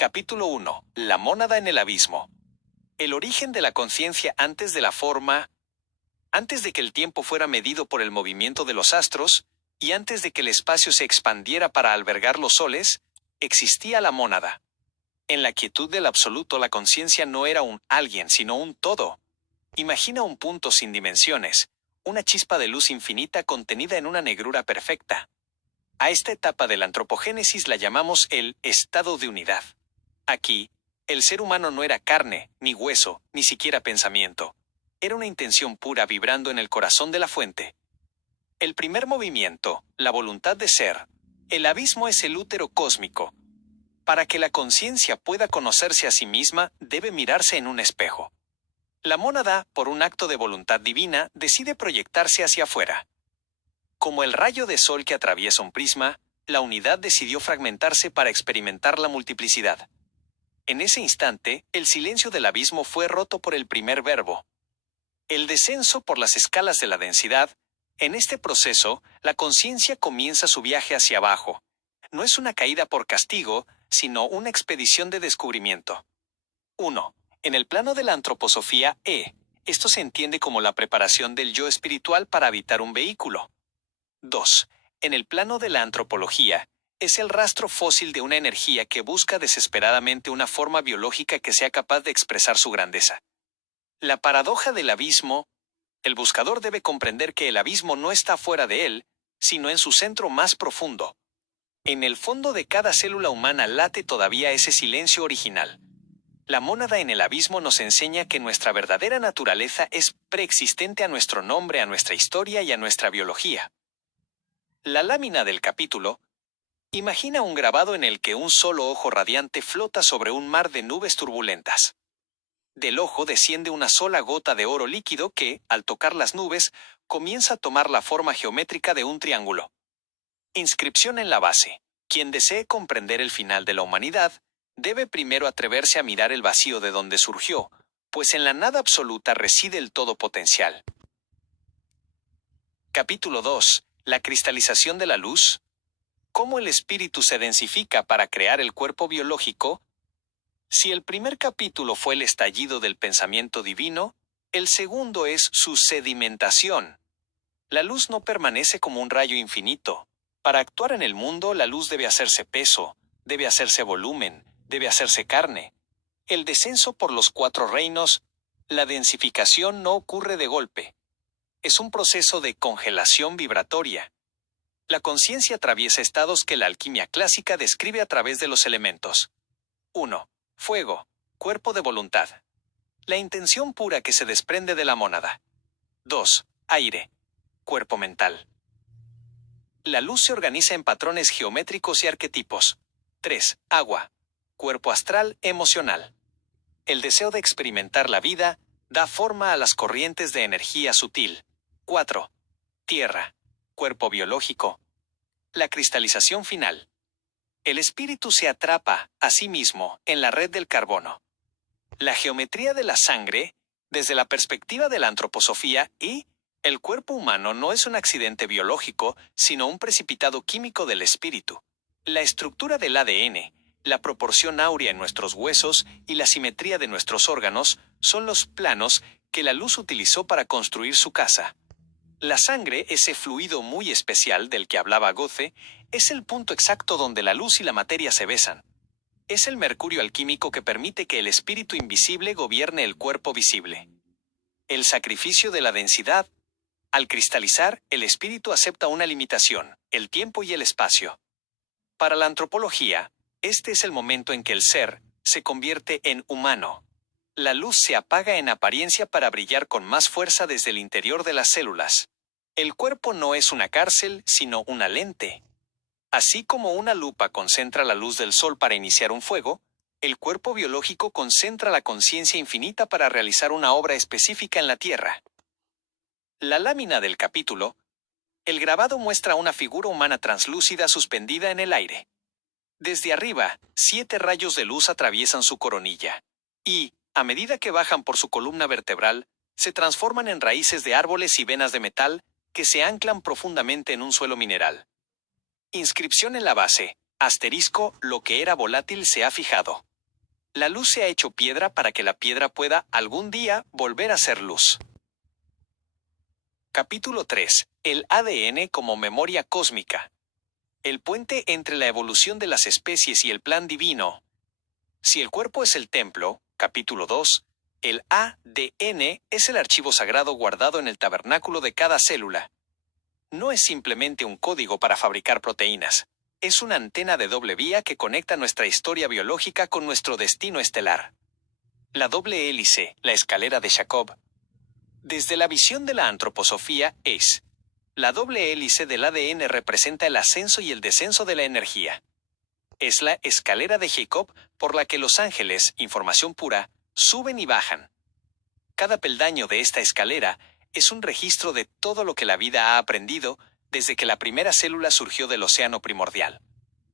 Capítulo 1. La mónada en el abismo. El origen de la conciencia antes de la forma, antes de que el tiempo fuera medido por el movimiento de los astros, y antes de que el espacio se expandiera para albergar los soles, existía la mónada. En la quietud del absoluto la conciencia no era un alguien, sino un todo. Imagina un punto sin dimensiones, una chispa de luz infinita contenida en una negrura perfecta. A esta etapa de la antropogénesis la llamamos el estado de unidad. Aquí, el ser humano no era carne, ni hueso, ni siquiera pensamiento. Era una intención pura vibrando en el corazón de la fuente. El primer movimiento, la voluntad de ser. El abismo es el útero cósmico. Para que la conciencia pueda conocerse a sí misma, debe mirarse en un espejo. La mónada, por un acto de voluntad divina, decide proyectarse hacia afuera. Como el rayo de sol que atraviesa un prisma, la unidad decidió fragmentarse para experimentar la multiplicidad. En ese instante, el silencio del abismo fue roto por el primer verbo. El descenso por las escalas de la densidad. En este proceso, la conciencia comienza su viaje hacia abajo. No es una caída por castigo, sino una expedición de descubrimiento. 1. En el plano de la antroposofía, esto se entiende como la preparación del yo espiritual para habitar un vehículo. 2. En el plano de la antropología, es el rastro fósil de una energía que busca desesperadamente una forma biológica que sea capaz de expresar su grandeza. La paradoja del abismo. El buscador debe comprender que el abismo no está fuera de él, sino en su centro más profundo. En el fondo de cada célula humana late todavía ese silencio original. La mónada en el abismo nos enseña que nuestra verdadera naturaleza es preexistente a nuestro nombre, a nuestra historia y a nuestra biología. La lámina del capítulo. Imagina un grabado en el que un solo ojo radiante flota sobre un mar de nubes turbulentas. Del ojo desciende una sola gota de oro líquido que, al tocar las nubes, comienza a tomar la forma geométrica de un triángulo. Inscripción en la base. Quien desee comprender el final de la humanidad, debe primero atreverse a mirar el vacío de donde surgió, pues en la nada absoluta reside el todo potencial. Capítulo 2. La cristalización de la luz. ¿Cómo el espíritu se densifica para crear el cuerpo biológico? Si el primer capítulo fue el estallido del pensamiento divino, el segundo es su sedimentación. La luz no permanece como un rayo infinito. Para actuar en el mundo, la luz debe hacerse peso, debe hacerse volumen, debe hacerse carne. El descenso por los 4 reinos, la densificación no ocurre de golpe. Es un proceso de congelación vibratoria. La conciencia atraviesa estados que la alquimia clásica describe a través de los elementos. 1. Fuego, cuerpo de voluntad. La intención pura que se desprende de la mónada. 2. Aire, cuerpo mental. La luz se organiza en patrones geométricos y arquetipos. 3. Agua, cuerpo astral, emocional. El deseo de experimentar la vida da forma a las corrientes de energía sutil. 4. Tierra, cuerpo biológico. La cristalización final. El espíritu se atrapa, a sí mismo, en la red del carbono. La geometría de la sangre, desde la perspectiva de la antroposofía, el cuerpo humano no es un accidente biológico, sino un precipitado químico del espíritu. La estructura del ADN, la proporción áurea en nuestros huesos y la simetría de nuestros órganos son los planos que la luz utilizó para construir su casa. La sangre, ese fluido muy especial del que hablaba Goethe, es el punto exacto donde la luz y la materia se besan. Es el mercurio alquímico que permite que el espíritu invisible gobierne el cuerpo visible. El sacrificio de la densidad. Al cristalizar, el espíritu acepta una limitación, el tiempo y el espacio. Para la antropología, este es el momento en que el ser se convierte en humano. La luz se apaga en apariencia para brillar con más fuerza desde el interior de las células. El cuerpo no es una cárcel, sino una lente. Así como una lupa concentra la luz del sol para iniciar un fuego, el cuerpo biológico concentra la conciencia infinita para realizar una obra específica en la Tierra. La lámina del capítulo. El grabado muestra una figura humana translúcida suspendida en el aire. Desde arriba, 7 rayos de luz atraviesan su coronilla. Y, a medida que bajan por su columna vertebral, se transforman en raíces de árboles y venas de metal que se anclan profundamente en un suelo mineral. Inscripción en la base. Asterisco, lo que era volátil se ha fijado. La luz se ha hecho piedra para que la piedra pueda algún día volver a ser luz. Capítulo 3. El ADN como memoria cósmica. El puente entre la evolución de las especies y el plan divino. Si el cuerpo es el templo, capítulo 2, el ADN es el archivo sagrado guardado en el tabernáculo de cada célula. No es simplemente un código para fabricar proteínas. Es una antena de doble vía que conecta nuestra historia biológica con nuestro destino estelar. La doble hélice, la escalera de Jacob. Desde la visión de la antroposofía es: la doble hélice del ADN representa el ascenso y el descenso de la energía. Es la escalera de Jacob por la que los ángeles, información pura, suben y bajan. Cada peldaño de esta escalera es un registro de todo lo que la vida ha aprendido desde que la primera célula surgió del océano primordial.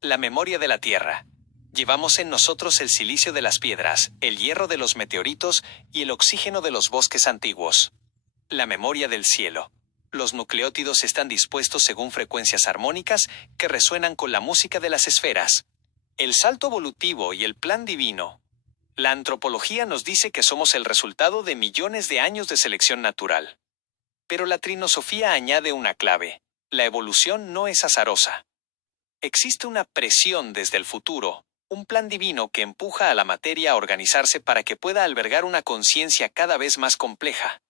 La memoria de la Tierra. Llevamos en nosotros el silicio de las piedras, el hierro de los meteoritos y el oxígeno de los bosques antiguos. La memoria del cielo. Los nucleótidos están dispuestos según frecuencias armónicas que resuenan con la música de las esferas. El salto evolutivo y el plan divino. La antropología nos dice que somos el resultado de millones de años de selección natural. Pero la trinosofía añade una clave: la evolución no es azarosa. Existe una presión desde el futuro, un plan divino que empuja a la materia a organizarse para que pueda albergar una conciencia cada vez más compleja.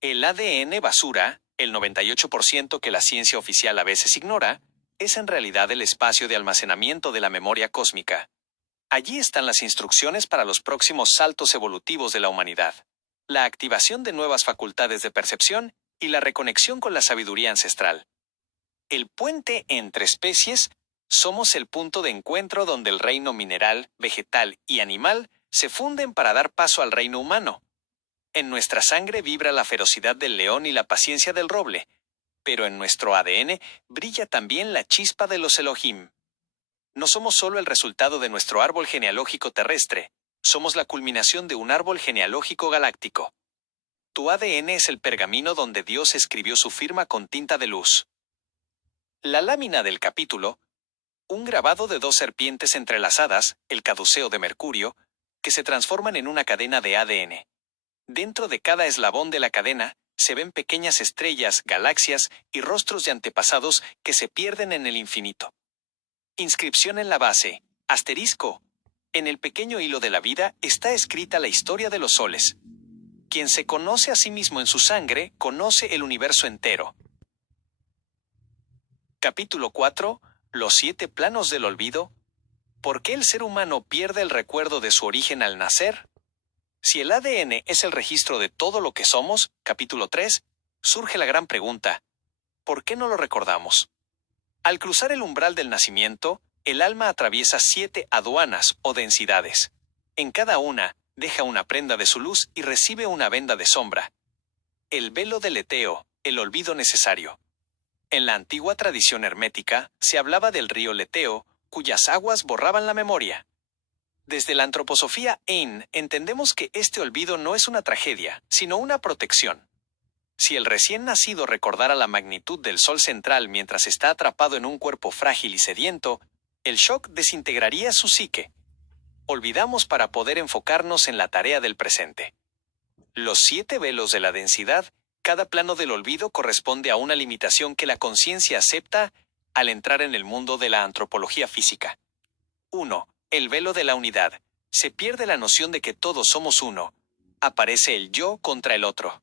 El ADN basura, el 98% que la ciencia oficial a veces ignora, es en realidad el espacio de almacenamiento de la memoria cósmica. Allí están las instrucciones para los próximos saltos evolutivos de la humanidad. La activación de nuevas facultades de percepción y la reconexión con la sabiduría ancestral. El puente entre especies. Somos el punto de encuentro donde el reino mineral, vegetal y animal se funden para dar paso al reino humano. En nuestra sangre vibra la ferocidad del león y la paciencia del roble, pero en nuestro ADN brilla también la chispa de los Elohim. No somos solo el resultado de nuestro árbol genealógico terrestre, somos la culminación de un árbol genealógico galáctico. Tu ADN es el pergamino donde Dios escribió su firma con tinta de luz. La lámina del capítulo, un grabado de dos serpientes entrelazadas, el caduceo de Mercurio, que se transforman en una cadena de ADN. Dentro de cada eslabón de la cadena, se ven pequeñas estrellas, galaxias y rostros de antepasados que se pierden en el infinito. Inscripción en la base, asterisco. En el pequeño hilo de la vida está escrita la historia de los soles. Quien se conoce a sí mismo en su sangre, conoce el universo entero. Capítulo 4. Los 7 planos del olvido. ¿Por qué el ser humano pierde el recuerdo de su origen al nacer? Si el ADN es el registro de todo lo que somos, capítulo 3, surge la gran pregunta: ¿por qué no lo recordamos? Al cruzar el umbral del nacimiento, el alma atraviesa 7 aduanas o densidades. En cada una, deja una prenda de su luz y recibe una venda de sombra. El velo del Leteo, el olvido necesario. En la antigua tradición hermética, se hablaba del río Leteo, cuyas aguas borraban la memoria. Desde la antroposofía Ein, entendemos que este olvido no es una tragedia, sino una protección. Si el recién nacido recordara la magnitud del sol central mientras está atrapado en un cuerpo frágil y sediento, el shock desintegraría su psique. Olvidamos para poder enfocarnos en la tarea del presente. Los 7 velos de la densidad. Cada plano del olvido corresponde a una limitación que la conciencia acepta al entrar en el mundo de la antropología física. 1. El velo de la unidad. Se pierde la noción de que todos somos uno. Aparece el yo contra el otro.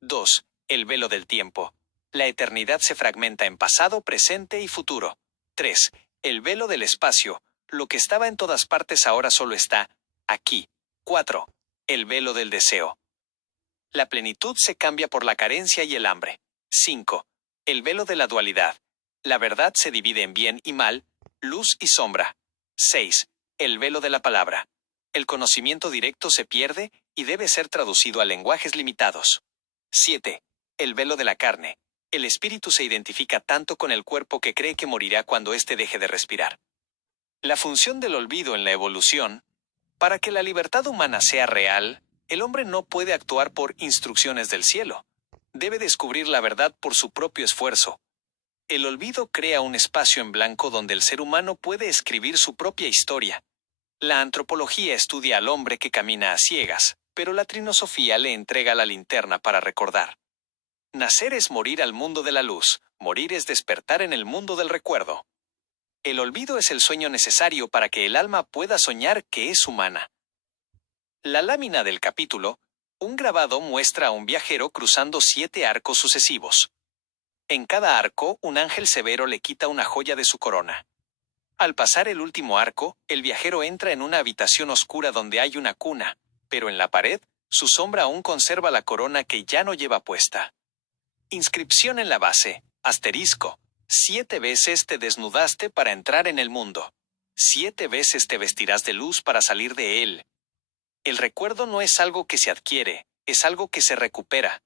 2. El velo del tiempo. La eternidad se fragmenta en pasado, presente y futuro. 3. El velo del espacio. Lo que estaba en todas partes ahora solo está aquí. 4. El velo del deseo. La plenitud se cambia por la carencia y el hambre. 5. El velo de la dualidad. La verdad se divide en bien y mal, luz y sombra. 6. El velo de la palabra. El conocimiento directo se pierde y debe ser traducido a lenguajes limitados. 7. El velo de la carne. El espíritu se identifica tanto con el cuerpo que cree que morirá cuando éste deje de respirar. La función del olvido en la evolución. Para que la libertad humana sea real, el hombre no puede actuar por instrucciones del cielo. Debe descubrir la verdad por su propio esfuerzo. El olvido crea un espacio en blanco donde el ser humano puede escribir su propia historia. La antropología estudia al hombre que camina a ciegas, pero la trinosofía le entrega la linterna para recordar. Nacer es morir al mundo de la luz, morir es despertar en el mundo del recuerdo. El olvido es el sueño necesario para que el alma pueda soñar que es humana. La lámina del capítulo, un grabado muestra a un viajero cruzando 7 arcos sucesivos. En cada arco, un ángel severo le quita una joya de su corona. Al pasar el último arco, el viajero entra en una habitación oscura donde hay una cuna, pero en la pared, su sombra aún conserva la corona que ya no lleva puesta. Inscripción en la base, asterisco. 7 veces te desnudaste para entrar en el mundo. 7 veces te vestirás de luz para salir de él. El recuerdo no es algo que se adquiere, es algo que se recupera.